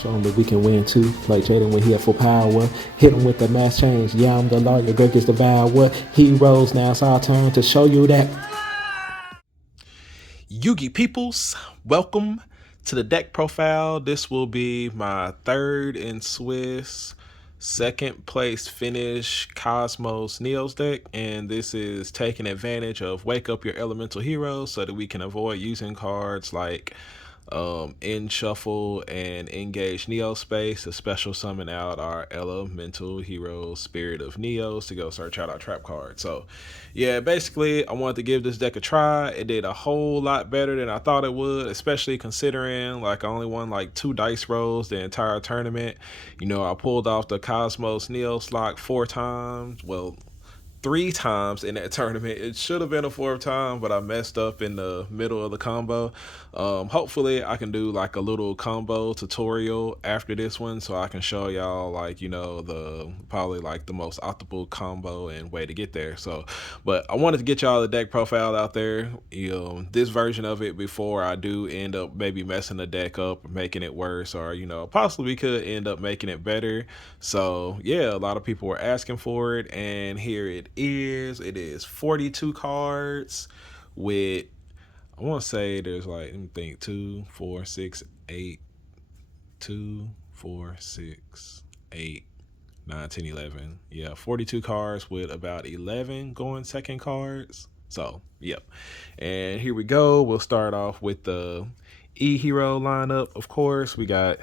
Show him that we can win too. Play Jaden when he at full power. Hit him with the mass change. Yeah, I'm the lawyer. Greg is the devour. Heroes, now it's our turn to show you that. Yugi peoples, welcome to the deck profile. This will be my third in Swiss, second place finish Cosmos Neos deck, and this is taking advantage of Wake Up Your Elemental Heroes so that we can avoid using cards like in shuffle and engage Neo space to special summon out our elemental hero Spirit of Neos to go search out our trap card. So yeah, basically I wanted to give this deck a try. It did a whole lot better than I thought it would, especially considering like I only won like 2 dice rolls the entire tournament. I pulled off the Cosmos Neos lock 4 times. Well, 3 times in that tournament. It should have been a 4th time, but I messed up in the middle of the combo. Hopefully I can do like a little combo tutorial after this one so I can show y'all like, the probably like the most optimal combo and way to get there. So, but I wanted to get y'all the deck profile out there, this version of it before I do end up maybe messing the deck up, making it worse, or, possibly could end up making it better. So yeah, a lot of people were asking for it, and here it is. It is 42 cards with, I want to say there's like, let me think, 2, 4, 6, 8, 2, 4, 6, 8, 9, 10, 11. Yeah, 42 cards with about 11 going second cards. So, yep. And here we go. We'll start off with the E-Hero lineup. Of course, we got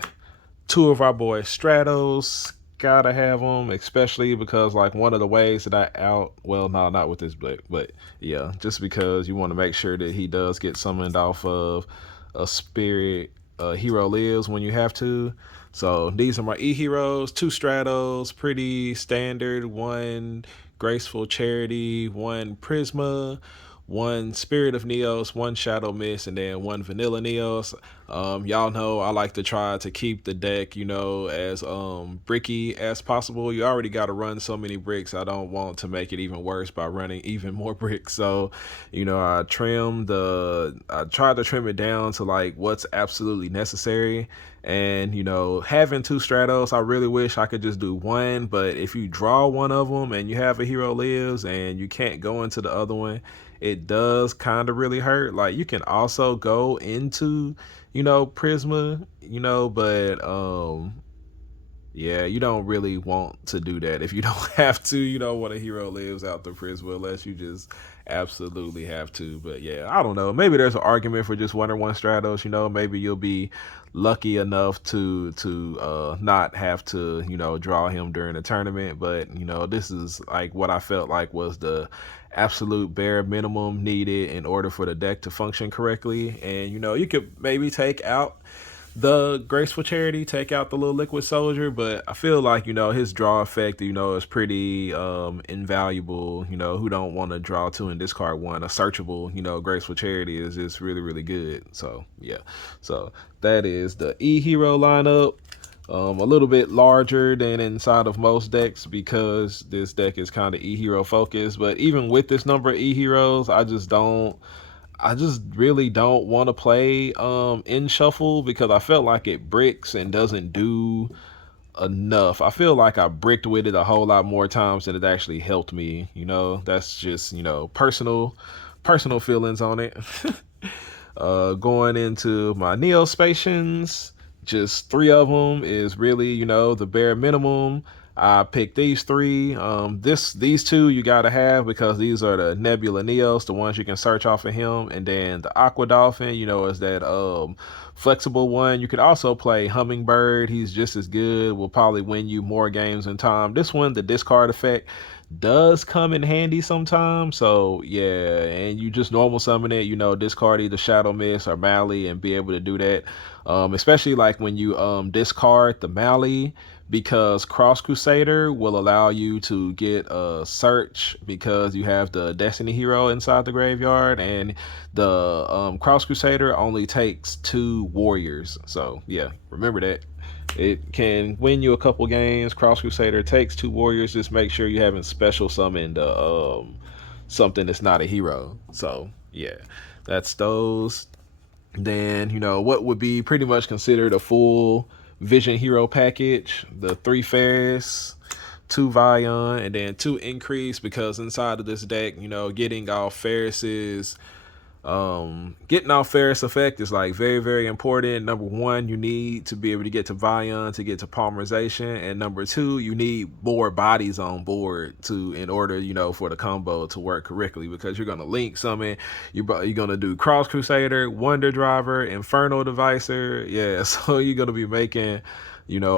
2 of our boys Stratos. Gotta have them, especially because like one of the ways that well, no, not with this deck, but yeah, just because you want to make sure that he does get summoned off of a Spirit Hero Lives when you have to. So these are my E-Heroes, 2 Stratos, pretty standard, 1 Graceful Charity, 1 Prisma, 1 Spirit of Neos, 1 Shadow Mist, and then 1 Vanilla Neos. Y'all know I like to try to keep the deck, as bricky as possible. You already got to run so many bricks. I don't want to make it even worse by running even more bricks. So, I tried to trim it down to like what's absolutely necessary. And, having 2 Stratos, I really wish I could just do 1. But if you draw one of them and you have a Hero Lives and you can't go into the other one, it does kind of really hurt. Like you can also go into, Prisma, but yeah, you don't really want to do that if you don't have to. You don't want a Hero Lives out the Prisma unless you just absolutely have to. But yeah, I don't know. Maybe there's an argument for just 1 or 1 Stratos. Maybe you'll be lucky enough to not have to draw him during the tournament. But this is like what I felt like was the absolute bare minimum needed in order for the deck to function correctly. And you could maybe take out the Graceful Charity, take out the little Liquid Soldier, but I feel like his draw effect is pretty invaluable. Who don't want to draw 2 and discard 1? A searchable Graceful Charity is just really, really good. So yeah, so that is the E-Hero lineup. A little bit larger than inside of most decks because this deck is kind of E-Hero focused. But even with this number of E-Heroes, I just really don't want to play in shuffle because I felt like it bricks and doesn't do enough. I feel like I bricked with it a whole lot more times than it actually helped me. That's just personal feelings on it. Going into my Neospacians, just 3 of them is really the bare minimum. I picked these 3. These 2 you gotta have because these are the Nebula Neos, the ones you can search off of him, and then the Aqua Dolphin, is that flexible one. You could also play Hummingbird. He's just as good. Will probably win you more games in time. This one, the discard effect, does come in handy sometimes. So yeah, and you just normal summon it, discard either Shadow Mist or Mally and be able to do that. Especially like when you discard the Mally, because Cross Crusader will allow you to get a search because you have the Destiny Hero inside the graveyard, and the Cross Crusader only takes 2 warriors. So yeah, remember that. It can win you a couple games. Cross Crusader takes 2 warriors. Just make sure you haven't special summoned something that's not a hero. So yeah, that's those. Then what would be pretty much considered a full Vision Hero package, the 3 Ferris, 2 Vion, and then 2 Increase, because inside of this deck, getting off Ferris effect is like very, very important. Number one, you need to be able to get to Vion to get to polymerization, and number two, you need more bodies on board in order for the combo to work correctly, because you're gonna link summon, you're gonna do Cross Crusader, Wonder Driver, Infernal Devicer, yeah. So you're gonna be making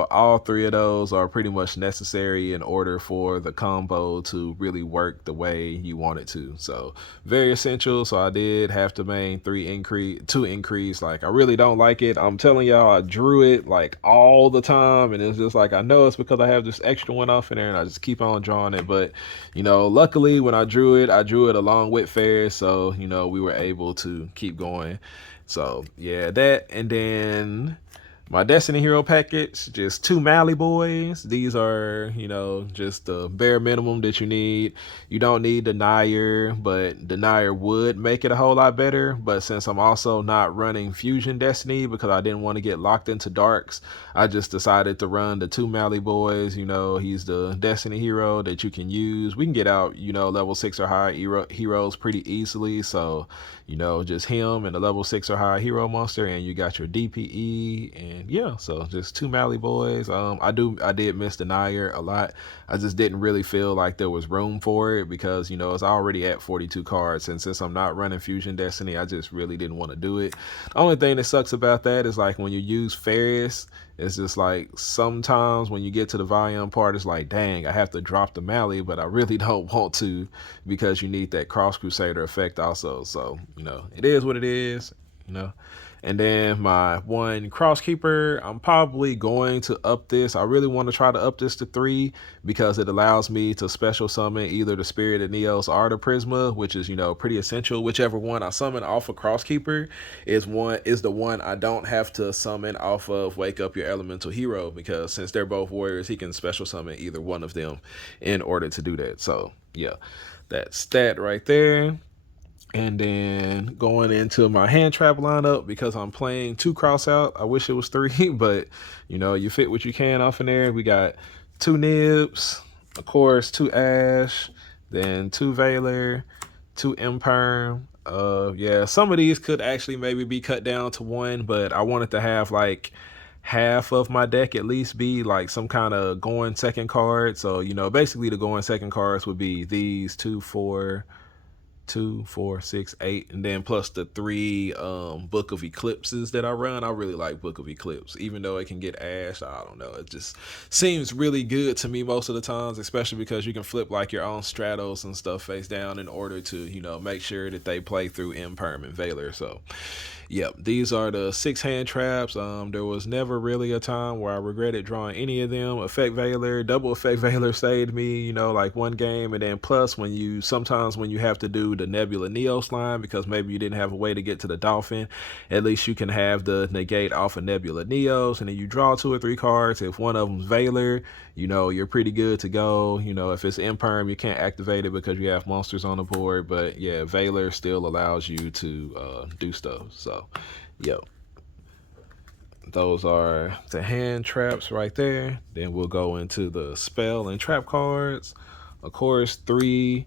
all 3 of those are pretty much necessary in order for the combo to really work the way you want it to. So very essential. So I did have to main 2 increase. Like, I really don't like it. I'm telling y'all, I drew it like all the time, and it's just like, I know it's because I have this extra one off in there, and I just keep on drawing it. But luckily when I drew it along with Ferris, so we were able to keep going. So yeah, that, and then my Destiny Hero package, just 2 Mally Boys. These are, just the bare minimum that you need. You don't need Denier, but Denier would make it a whole lot better. But since I'm also not running Fusion Destiny because I didn't want to get locked into Darks, I just decided to run the 2 Mally Boys. He's the Destiny hero that you can use. We can get out, level 6 or higher heroes pretty easily. So, just him and the level 6 or higher hero monster, and you got your DPE, and yeah, so just 2 Mally Boys. I did miss Denier a lot. I just didn't really feel like there was room for it because it's already at 42 cards, and since I'm not running Fusion Destiny, I just really didn't want to do it. The only thing that sucks about that is like when you use Ferris, it's just like sometimes when you get to the volume part, it's like, dang, I have to drop the Mally, but I really don't want to because you need that Cross Crusader effect also. So, it is what it is, And then my 1 Crosskeeper, I'm probably going to up this. I really want to try to up this to 3 because it allows me to special summon either the Spirit of Neos or the Prisma, which is, pretty essential. Whichever one I summon off of Crosskeeper is the one I don't have to summon off of Wake Up Your Elemental Hero, because since they're both warriors, he can special summon either one of them in order to do that. So yeah, that's that right there. And then going into my hand trap lineup, because I'm playing 2 cross out. I wish it was 3, but you fit what you can off in there. We got 2 Nibs, of course, 2 Ash, then 2 Veiler, 2 Imperm. Yeah, some of these could actually maybe be cut down to 1, but I wanted to have like half of my deck at least be like some kind of going second card. So basically the going second cards would be these 2, 4, 2, 4, 6, 8, and then plus the 3 Book of Eclipses that I run. I really like Book of Eclipse, even though it can get Ash. I don't know, it just seems really good to me most of the times, especially because you can flip like your own Stratos and stuff face down in order to make sure that they play through Imperm and Veiler. So yep, these are the 6 hand traps. There was never really a time where I regretted drawing any of them. Effect Veiler, double Effect Veiler saved me, like 1 game, and then plus sometimes when you have to do the Nebula Neos line because maybe you didn't have a way to get to the Dolphin, at least you can have the negate off of Nebula Neos, and then you draw 2 or 3 cards. If one of them's Veiler, you're pretty good to go. If it's Imperm, you can't activate it because you have monsters on the board, but yeah, Veiler still allows you to do stuff. So yep, those are the hand traps right there. Then we'll go into the spell and trap cards. Of course, 3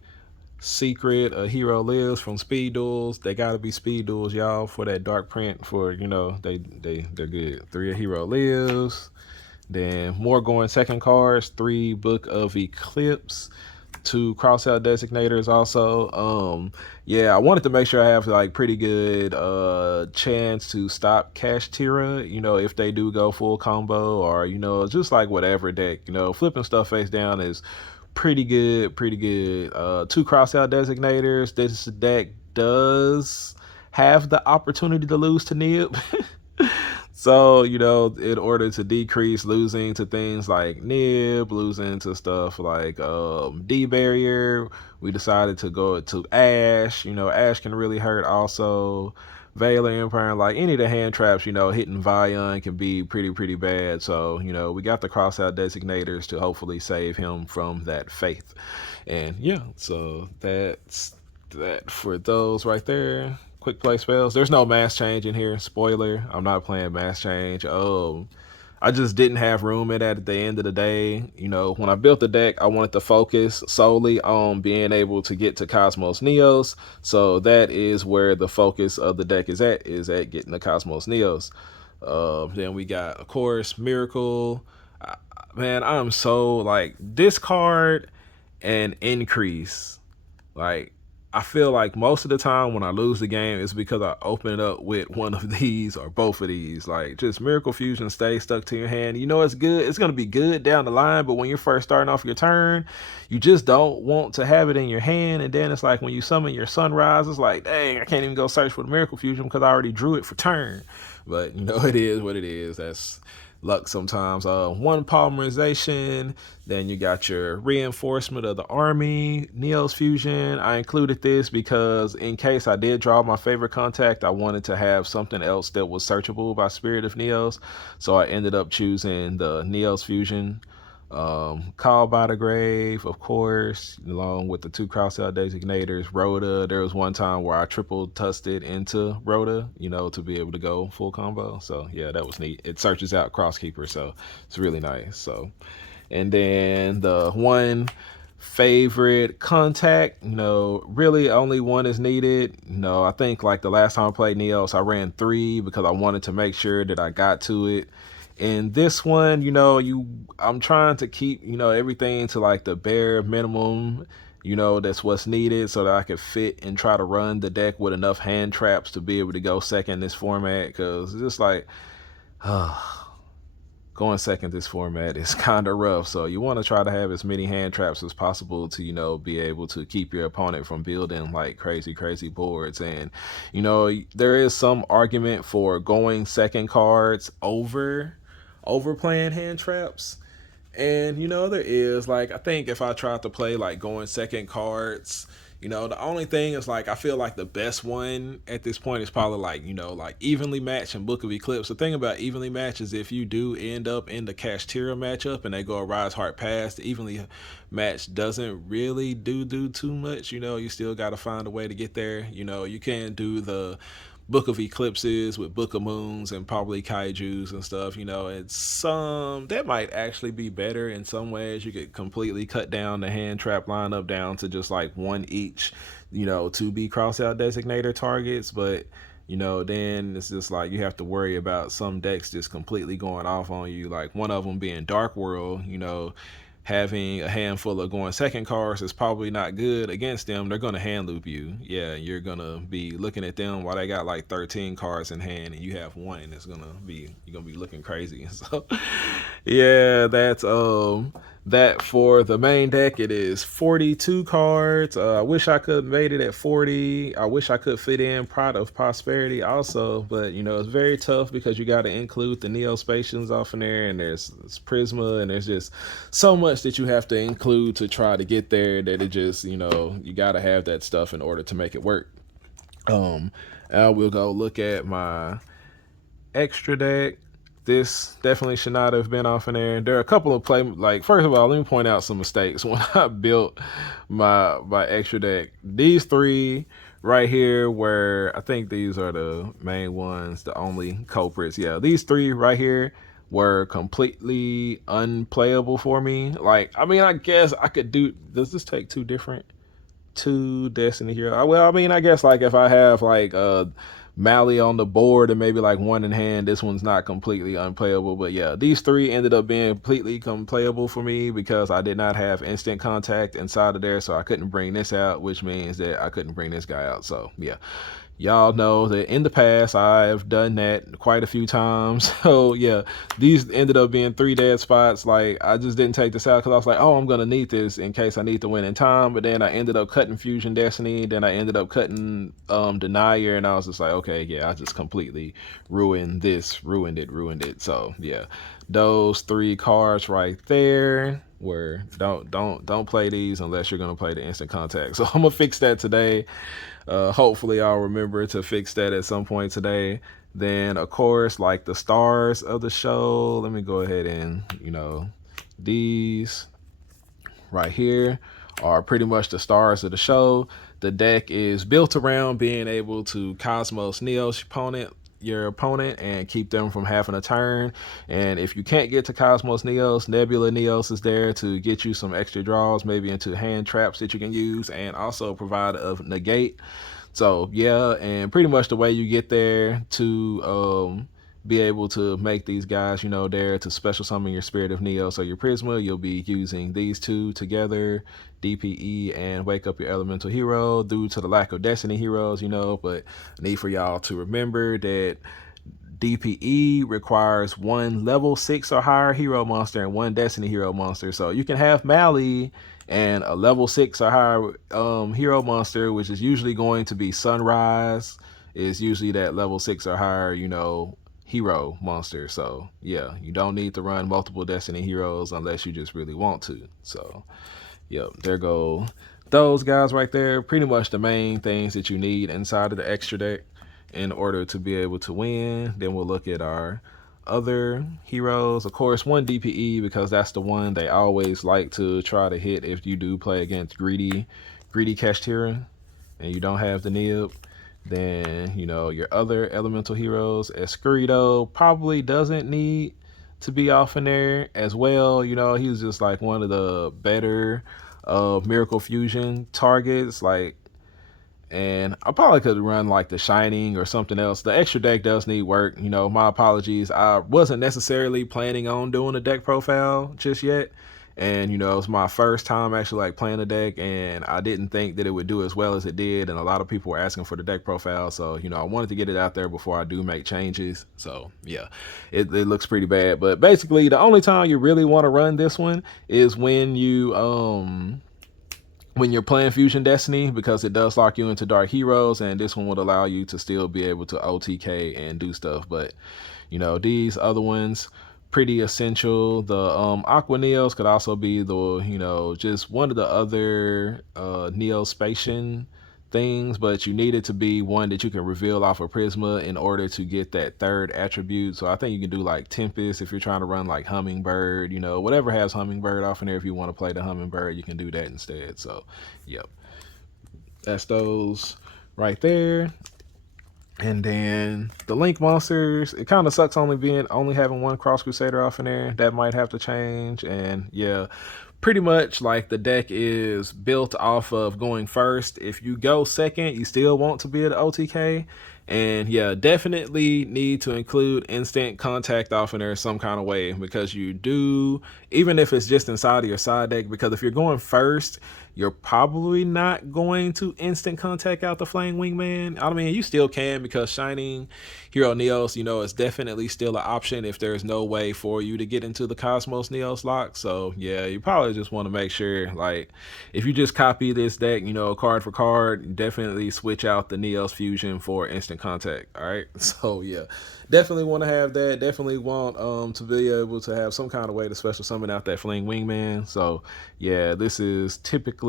Secret A Hero Lives from Speed Duels. They gotta be Speed Duels, y'all, for that dark print. For they're good. 3 A Hero Lives. Then more going second cards. 3 Book of Eclipse. 2 crossout designators also. Yeah, I wanted to make sure I have like pretty good chance to stop Cash Tira, if they do go full combo, or just like whatever deck, flipping stuff face down is pretty good. 2 crossout designators. This deck does have the opportunity to lose to Nib. So, in order to decrease losing to things like Nib, losing to stuff like D-Barrier, we decided to go to Ash. Ash can really hurt also. Veiler, Empire, like any of the hand traps, hitting Vion can be pretty bad. So, we got the crossout designators to hopefully save him from that faith. And yeah, so that's that for those right there. Quick play spells. There's no mass change in here. Spoiler, I'm not playing mass change. I just didn't have room in that at the end of the day. You know, when I built the deck, I wanted to focus solely on being able to get to Cosmos Neos. So that is where the focus of the deck is at getting the Cosmos Neos. Then we got, of course, Miracle. Man, I'm so like discard and increase. Like, I feel like most of the time when I lose the game, it's because I open it up with one of these or both of these. Like, just Miracle Fusion stays stuck to your hand. You know it's good. It's going to be good down the line, but when you're first starting off your turn, you just don't want to have it in your hand. And then it's like when you summon your Sunrise, it's like, dang, I can't even go search for the Miracle Fusion because I already drew it for turn. But, you know, it is what it is. That's luck sometimes. One polymerization, then you got your reinforcement of the army, Neo's Fusion. I included this because in case I did draw my favorite contact, I wanted to have something else that was searchable by Spirit of Neos. So I ended up choosing the Neo's Fusion. Called by the Grave, of course, along with the 2 cross-out designators. Rhoda, there was one time where I triple tusted into Rhoda, you know, to be able to go full combo. So yeah, that was neat. It searches out Crosskeeper, so it's really nice. So, and then the one favorite contact, you know, really only one is needed. You know, I think like the last time I played Neos, I ran 3 because I wanted to make sure that I got to it. And this one, you know, I'm trying to keep, you know, everything to like the bare minimum, you know, that's what's needed so that I can fit and try to run the deck with enough hand traps to be able to go second this format. Because it's just like, going second this format is kind of rough. So you want to try to have as many hand traps as possible to, you know, be able to keep your opponent from building like crazy boards. And, you know, there is some argument for going second cards over playing hand traps. And, you know, there is, like, I think if I tried to play, like, going second cards, you know, the only thing is, like, I feel like the best one at this point is probably, like, you know, like, Evenly Match and Book of Eclipse. The thing about Evenly Match is if you do end up in the Kashtira matchup and they go a Rise Heart Pass, the Evenly Match doesn't really do too much. You know, you still got to find a way to get there. You know, you can do the Book of Eclipses with Book of Moons and probably Kaijus and stuff. You know, it's that might actually be better in some ways. You could completely cut down the hand trap lineup down to just like one each, you know, to be cross out designator targets. But, you know, then it's just like you have to worry about some decks just completely going off on you, like one of them being Dark World. You know, having a handful of going second cards is probably not good against them. They're going to hand loop you. Yeah, you're going to be looking at them while they got like 13 cards in hand and you have one. You're going to be looking crazy. So yeah, that's that for the main deck. It is 42 cards. I wish I could have made it at 40. I wish I could fit in Pride of Prosperity also, but you know, it's very tough because you got to include the Neospatians off in there, and there's Prisma, and there's just so much that you have to include to try to get there that it just, you know, you got to have that stuff in order to make it work. I will go look at my extra deck. This definitely should not have been off in there. There are a couple of like, first of all, let me point out some mistakes when I built my extra deck. These 3 right here, where I think these are the main ones, the only culprits. Yeah, these 3 right here were completely unplayable for me. Like, I mean, I guess I could do, does this take 2 Destiny here? Well, I mean, I guess like if I have like Mally on the board and maybe like one in hand, this one's not completely unplayable. But yeah, these 3 ended up being completely unplayable for me because I did not have instant contact inside of there, so I couldn't bring this out, which means that I couldn't bring this guy out. So yeah, y'all know that in the past I've done that quite a few times. So yeah, these ended up being 3 dead spots. Like, I just didn't take this out because I was like, oh, I'm gonna need this in case I need to win in time. But then I ended up cutting Fusion Destiny, then I ended up cutting Denier, and I was just like, okay, yeah, I just completely ruined it. So yeah, those 3 cards right there were don't play these unless you're gonna play the instant contact. So I'm gonna fix that today. Hopefully I'll remember to fix that at some point today. Then of course, like the stars of the show, let me go ahead and, you know, these right here are pretty much the stars of the show. The deck is built around being able to Cosmos Neo's opponent. your opponent and keep them from having a turn. And if you can't get to Cosmos Neos, Nebula Neos is there to get you some extra draws, maybe into hand traps that you can use, and also provide a negate. So yeah, and pretty much the way you get there to be able to make these guys, there to special summon your Spirit of Neos or your Prisma, you'll be using these two together, DPE and Wake Up Your Elemental Hero, due to the lack of Destiny heroes, but I need for y'all to remember that DPE requires one level 6 or higher hero monster and one Destiny hero monster. So you can have Mally and a level 6 or higher hero monster, which is usually going to be Sunrise, is usually that level 6 or higher, hero monster. So yeah, you don't need to run multiple Destiny heroes unless you just really want to. So yep, there go those guys right there. Pretty much the main things that you need inside of the extra deck in order to be able to win. Then we'll look at our other heroes. Of course, one DPE, because that's the one they always like to try to hit if you do play against greedy Kashtira and you don't have the nib. Then, your other elemental heroes, Escurito probably doesn't need to be off in there as well. He was just like one of the better Miracle Fusion targets. And I probably could run like the Shining or something else. The extra deck does need work. My apologies. I wasn't necessarily planning on doing a deck profile just yet. And, it was my first time actually like playing the deck, and I didn't think that it would do as well as it did. And a lot of people were asking for the deck profile. So, I wanted to get it out there before I do make changes. So yeah, it looks pretty bad. But basically the only time you really want to run this one is when you're playing Fusion Destiny, because it does lock you into Dark Heroes, and this one would allow you to still be able to OTK and do stuff. But, these other ones, pretty essential. The Aqua Neos could also be the, just one of the other Neospatian things, but you need it to be one that you can reveal off of Prisma in order to get that third attribute. So I think you can do like Tempest if you're trying to run like Hummingbird, whatever has Hummingbird off in there. If you want to play the Hummingbird, you can do that instead. So yep, that's those right there. And then the Link monsters, it kind of sucks only having one Cross Crusader off in there. That might have to change. And yeah, pretty much like the deck is built off of going first. If you go second, you still want to be at OTK. And yeah, definitely need to include instant contact off in there some kind of way, because you do, even if it's just inside of your side deck, because if you're going first, you're probably not going to instant contact out the Flame Wingman. I mean, you still can, because Shining Hero Neos, is definitely still an option if there's no way for you to get into the Cosmos Neos lock. So yeah, you probably just want to make sure, like, if you just copy this deck, card for card, definitely switch out the Neos Fusion for instant contact. All right. So yeah, definitely want to have that. Definitely want to be able to have some kind of way to special summon out that Flame Wingman. So yeah, this is typically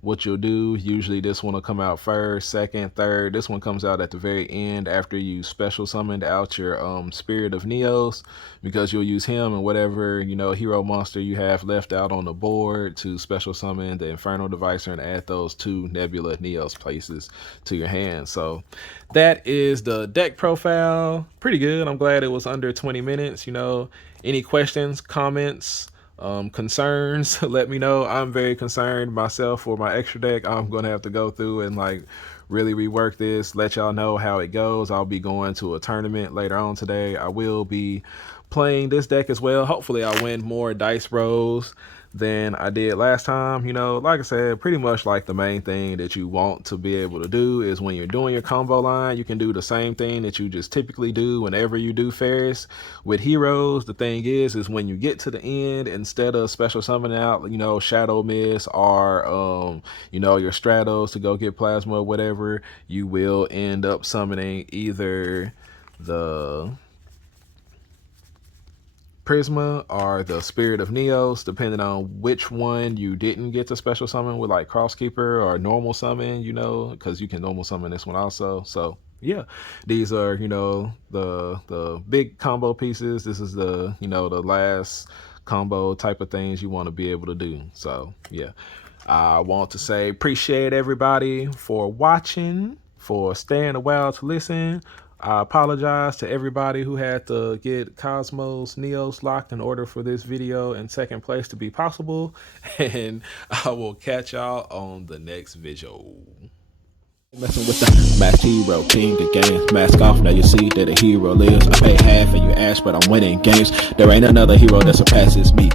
what you'll do. Usually this one will come out first, second, third. This one comes out at the very end after you special summoned out your Spirit of Neos, because you'll use him and whatever hero monster you have left out on the board to special summon the Infernal Devicer and add those two Nebula Neos places to your hand. So that is the deck profile. Pretty good. I'm glad it was under 20 minutes. Any questions, comments, concerns, let me know. I'm very concerned myself for my extra deck. I'm gonna have to go through and like really rework this, let y'all know how it goes. I'll be going to a tournament later on today. I will be playing this deck as well. Hopefully I'll win more dice rolls than I did last time. Like I said, pretty much like the main thing that you want to be able to do is when you're doing your combo line, you can do the same thing that you just typically do whenever you do Ferris with heroes. The thing is when you get to the end, instead of special summoning out, Shadow Mist or, your Stratos to go get Plasma or whatever, you will end up summoning either the Prisma or the Spirit of Neos, depending on which one you didn't get to special summon with like Crosskeeper or normal summon, because you can normal summon this one also. So yeah, these are, the big combo pieces. This is the, the last combo type of things you want to be able to do. So yeah, I want to say appreciate everybody for watching, for staying a while to listen. I apologize to everybody who had to get Cosmos Neos locked in order for this video in second place to be possible. And I will catch y'all on the next video. Messing with the masked hero, king of games. Mask off, now you see that a hero lives. I pay half and you ask, but I'm winning games. There ain't another hero that surpasses me.